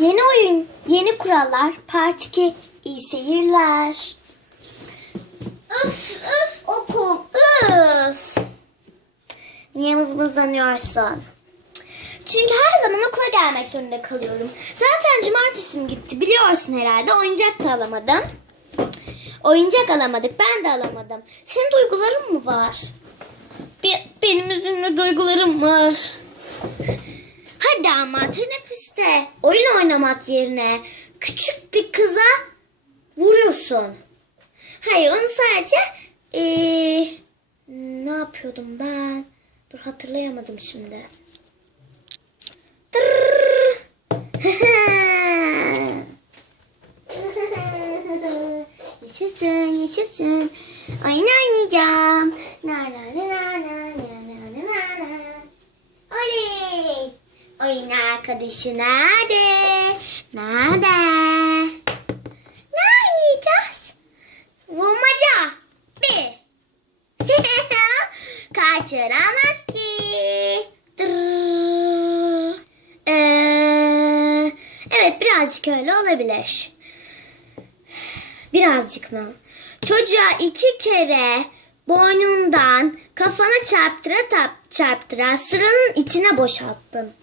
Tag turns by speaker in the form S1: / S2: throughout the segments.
S1: Yeni oyun, yeni kurallar. Part 2. İyi seyirler. Öf öf okum öf. Niye mızmızlanıyorsun? Çünkü her zaman okula gelmek zorunda kalıyorum. Zaten cumartesim gitti biliyorsun herhalde. Oyuncak da alamadım. Oyuncak alamadık. Ben de alamadım. Senin duyguların mı var? Be- benim üzünlü duygularım var. Hadi ama teneffüste oyun oynamak yerine küçük bir kıza vuruyorsun. Hayır onu sadece eee, ne yapıyordum ben? Dur hatırlayamadım şimdi. yaşasın yaşasın. Oyun oynayacağım. Na na na na na na na na na. Oley. Oyun arkadaşı nerede? Nerede? Ne oynayacağız? Bulmaca. Bir. Kaçıramaz ki. Ee, evet birazcık öyle olabilir. Birazcık mı? Çocuğa iki kere boynundan kafana çarptıra tap, çarptıra sıranın içine boşalttın.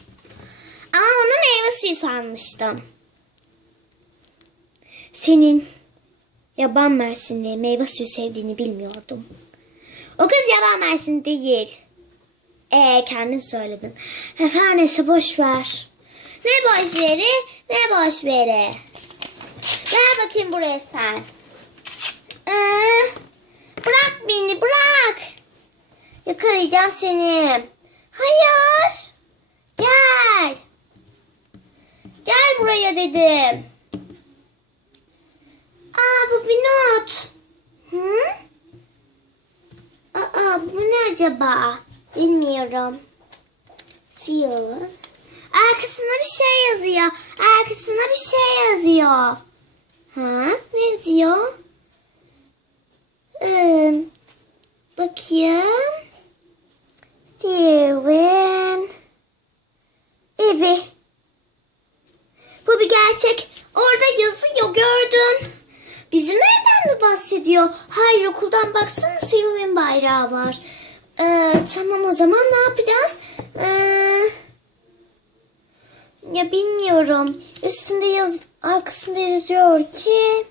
S1: Ama onu meyve suyu sanmıştım. Senin yaban mersinli meyve suyu sevdiğini bilmiyordum. O kız yaban mersin değil. Ee kendin söyledin. Her neyse boş ver. Ne boş veri ne boş veri. Gel bakayım buraya sen. Ee, bırak beni bırak. Yakalayacağım seni. Hayır. Gel. Gel buraya dedim. Aa bu bir not. Hı? Aa bu ne acaba? Bilmiyorum. Seal. Arkasına bir şey yazıyor. Arkasına bir şey yazıyor. Ha? Ne yazıyor? Ee, bakayım. Steven. Evi. Bu bir gerçek. Orada yazıyor gördün. Bizim evden mi bahsediyor? Hayır okuldan baksana Steven bayrağı var. Ee, tamam o zaman ne yapacağız? Ee, ya bilmiyorum. Üstünde yaz, arkasında yazıyor ki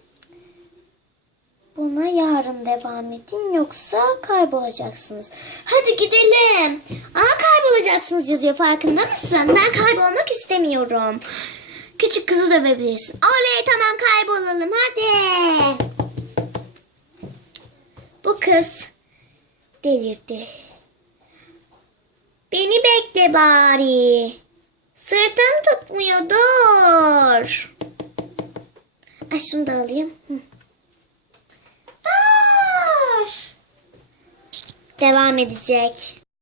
S1: buna yarın devam edin yoksa kaybolacaksınız. Hadi gidelim. Aa kaybolacaksınız yazıyor farkında mısın? Ben kaybolmak istemiyorum. Küçük kızı dövebilirsin. Oley tamam kaybolalım hadi. Bu kız delirdi. Beni bekle bari. Sırtım tutmuyor dur. Ay şunu da alayım. Dur. Devam edecek.